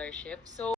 scholarship. So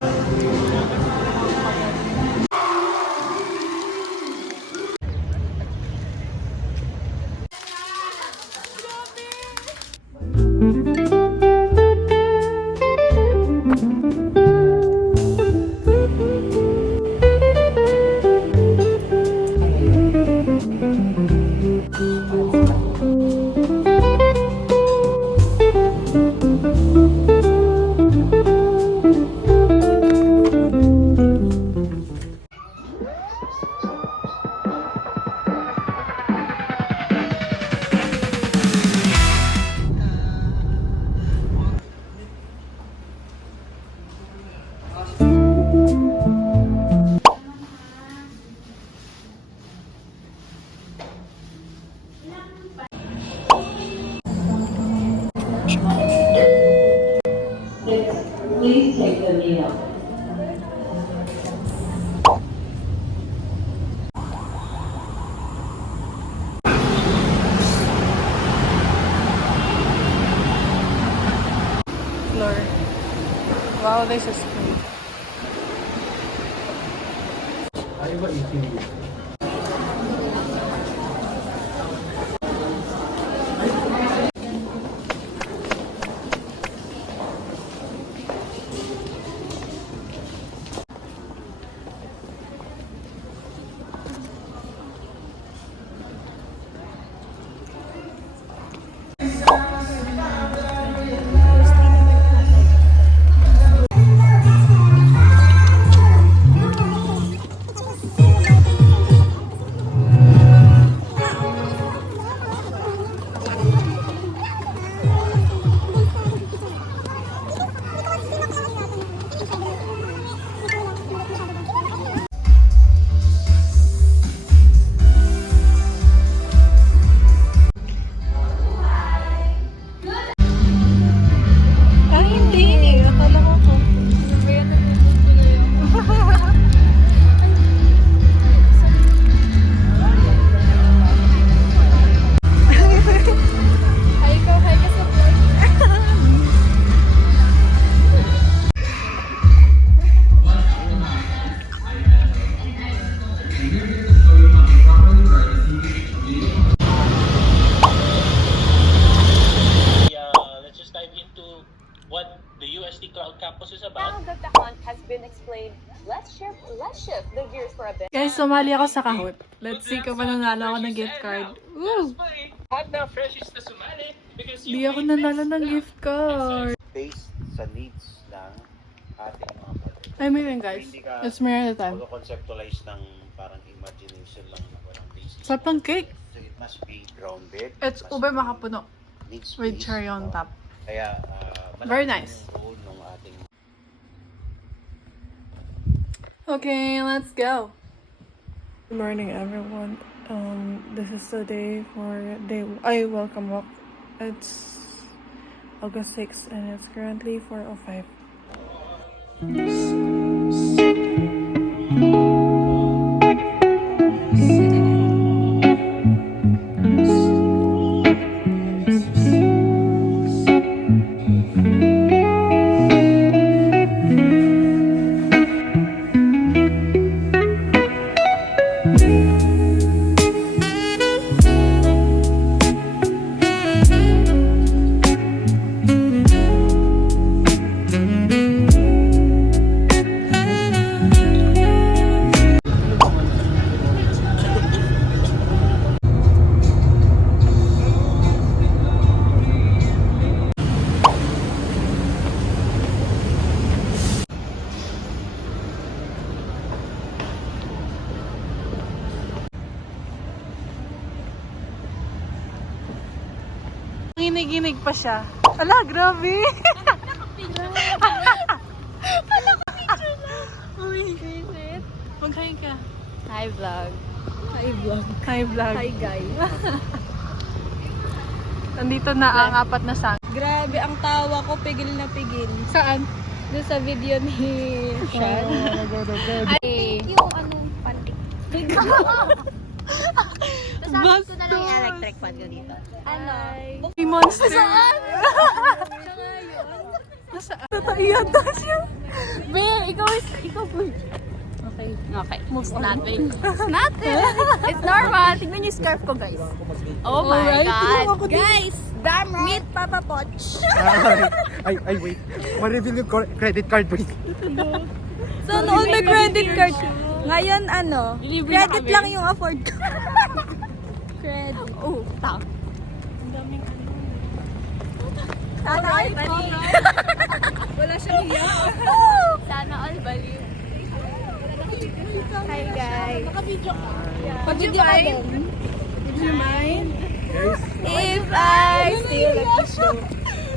Please take the meal. Floor. Wow, this is cool. Ayaw ba itin mo? Ay, hindi. Akala ko ko. Hi ka sa vlog. Let's just dive into what the UST Cloud Campus is about. Now that the hunt has been explained, let's shift the gears for a bit. Guys, sumali ako sa Kahoot. Let's see kung mananalo ako ng gift card. Woo! Hot na fresh is na sumali because Di ako nanalo ng gift card. based sa needs ng ating mga pamilya. Ay, meron guys. It's Miranda time. Mag-conceptualize ng parang imagination lang na walang basis. Sarap ng cake. So it must be grounded. It's must ube be makapuno needs with based, cherry on no? top. Kaya, Very malaki nice. yung role ng ating Okay, let's go. Good morning, everyone. This is the day for welcome walk. It's August 6th and it's currently 4:05. Ginig-ginig pa siya. Ala, grabe! Mag-hi ka. Hi vlog. Hi vlog. Hi vlog. Hi guys. Nandito na ang apat na sang. Grabe ang tawa ko, pigil na pigil. Saan? Doon sa video ni Sean. Ay, Yung anong pantik. Tapos ko na lang yung electric fan ko dito. Ano? monster. Saan? Nasaan? Tataiyan na siya. Be, ikaw po. Okay. Moves nothing. It's nothing. It's normal. Tignan niyo yung scarf ko, guys. Oh my God. Guys, meet Papa Poch. Ay, wait. Ma-reveal yung credit card, wait. So, noon may credit card. Ngayon, credit lang yung afford ko. Credit. Oh, tap. Sana all baliw. Wala siyang hiya. Sana all baliw. Hi guys. Naka-video ka. Pag-video ka din. Would you mind? If I still love the show.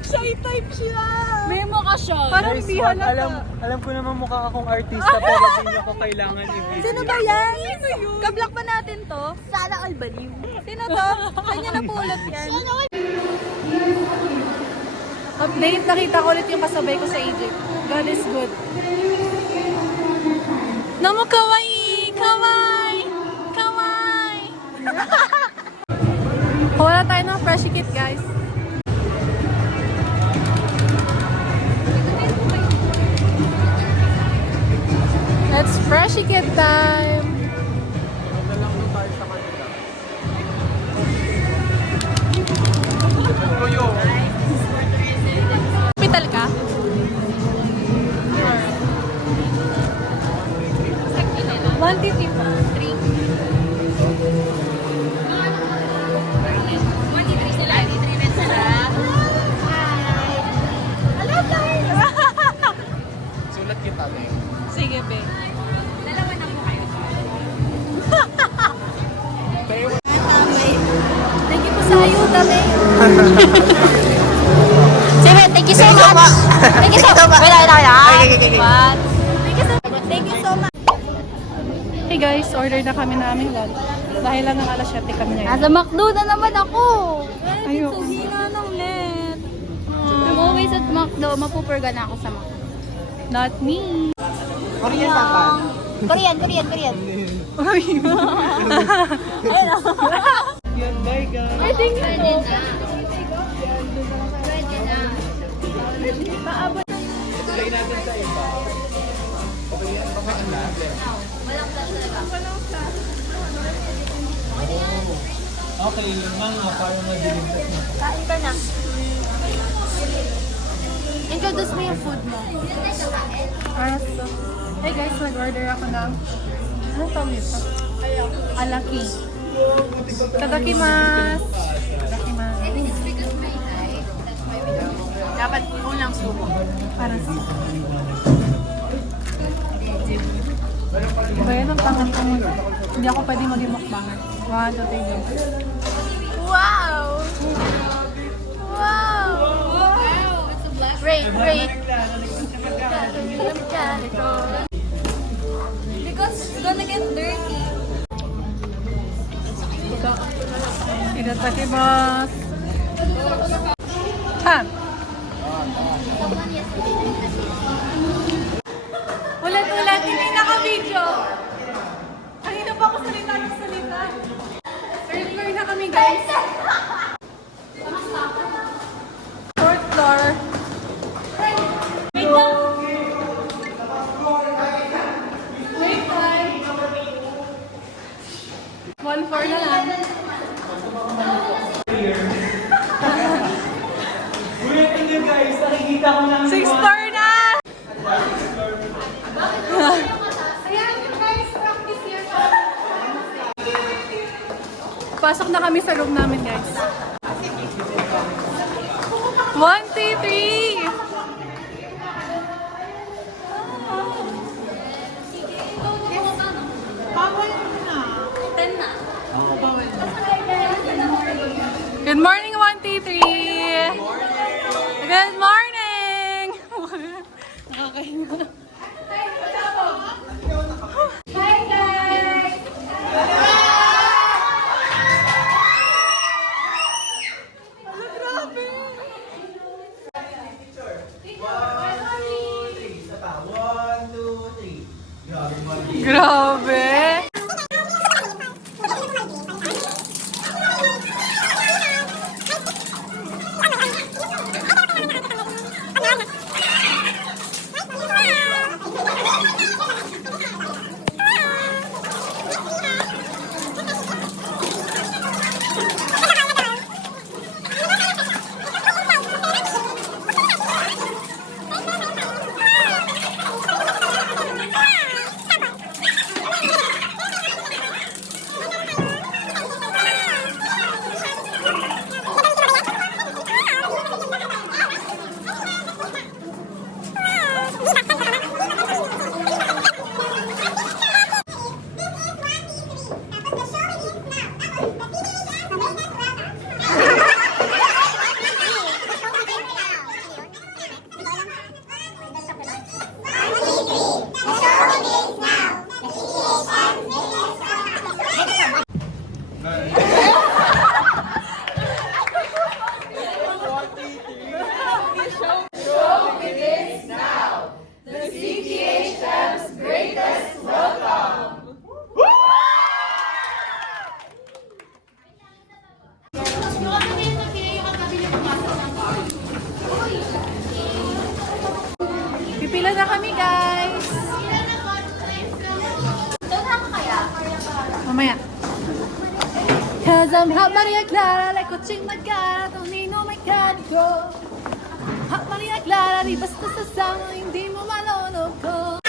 Shy type siya. Memo ka siya. Parang di halata. Alam ko naman mukha akong artista pero hindi ko kailangan i-video. Sino ba yan? Kablock ba natin to? Sana all baliw. Sino to? Kanya na pulot yan. Update, nakita ko ulit yung kasabay ko sa Egypt. God is good. Namo kawaii! Kawaii! Kawaii! Wala tayo ng freshie kit, guys. It's freshie kit time! Hospital ka? One titi pa. Sulat kita, Beng. Sige, be. Thank you po sa ayuda, be. Sige, thank you so much. Thank you so much. Wala. Thank you so much. Hey guys, order na kami na aming lunch. Dahil lang ng alas 7 kami ngayon. Nasa McDo na naman ako. Ayoko. Hina ng net. I'm always at McDo. Mapupurga na ako sa McDo. Not me. Korean pa. Korean. Yan, bye guys. Pwede na. Play natin sa iba. Okay yan, pamaan natin. Okay, yung mga para madiligtas na. Kain ka na. Introduce mo yung food mo. Arasto. Hey guys, nag-order ako ng... Anong tawag nito? Alaki. Tadakimasu. Tadakimasu. Dapat unang sumo. Para sa... Iba yan ang tangan ko. Hindi ako pwede maging mukbanger. 1, 2, 3, go. Wow! Great. Because it's gonna get dirty. Itadakimasu. Ha! Ulat, hindi naka-video. Kanina pa ako salita. Third floor na kami, guys. Fourth floor. Wait lang. One floor na lang. Wait, hindi guys, nakikita ko na. Sixth floor na! Pasok na kami sa room namin, guys. 1, 2, 3! Good morning, 1, 2, 3! Good morning! Nakakahinga. Hi, guys! Grabe! Mamaya. Cause I'm hot Maria Clara, like coaching my cara, don't need no mechanical. Hot Maria Clara, di basta sasama, hindi mo maloloko.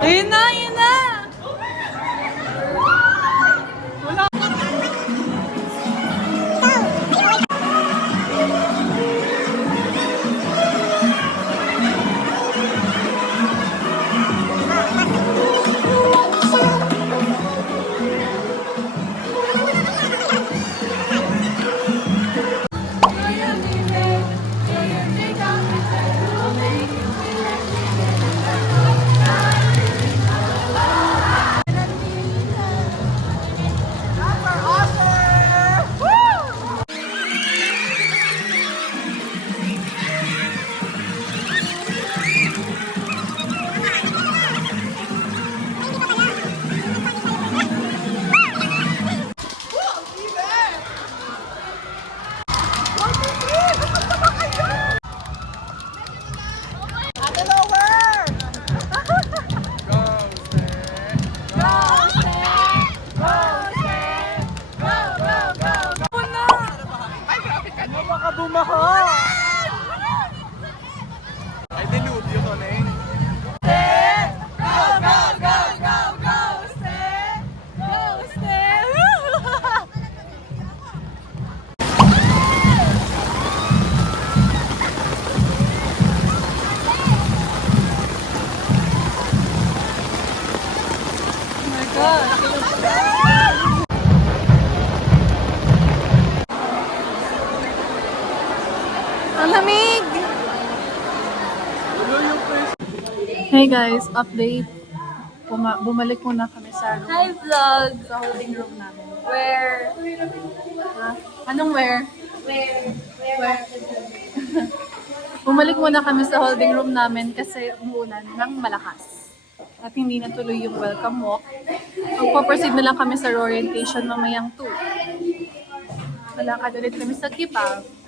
Ayun na, ayun na! Ay, dilubyo ko na eh. Ang lamig! Hey guys, update. Bumalik muna kami sa room. Hi vlog! Sa holding room namin. Where? Ha? Anong where? Where? Bumalik muna kami sa holding room namin kasi umuulan ng malakas. At hindi natuloy yung welcome walk. Magpo-proceed na lang kami sa orientation mamayang 2. Malakad ulit kami sa Kipaw.